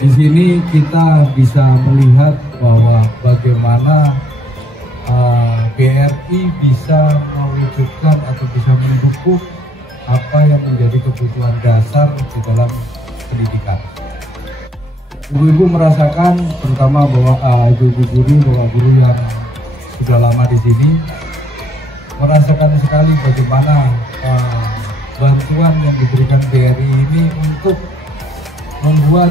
Di sini kita bisa melihat bahwa bagaimana BRI bisa mewujudkan atau bisa mendukung apa yang menjadi kebutuhan dasar di dalam pendidikan. Ibu-ibu merasakan, terutama bahwa ibu-ibu guru, bahwa guru yang sudah lama di sini merasakan sekali bagaimana bantuan yang diberikan BRI ini untuk membuat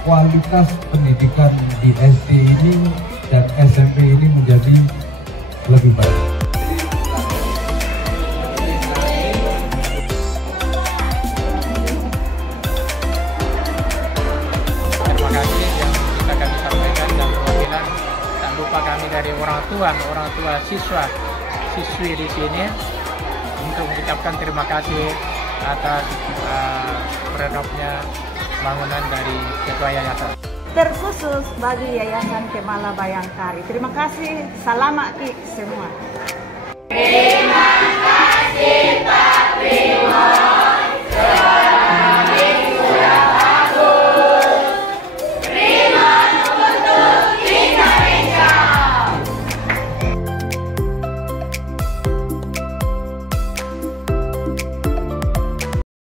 kualitas pendidikan di SD ini dan SMP ini menjadi lebih baik. Terima kasih yang bisa kami sampaikan dan perwakilan, tak lupa kami dari orang tua siswi di sini untuk mengucapkan terima kasih atas meredopnya bangunan dari Ketua Yayasan. Terkhusus bagi Yayasan Kemala Bayangkari. Terima kasih, selamat semua.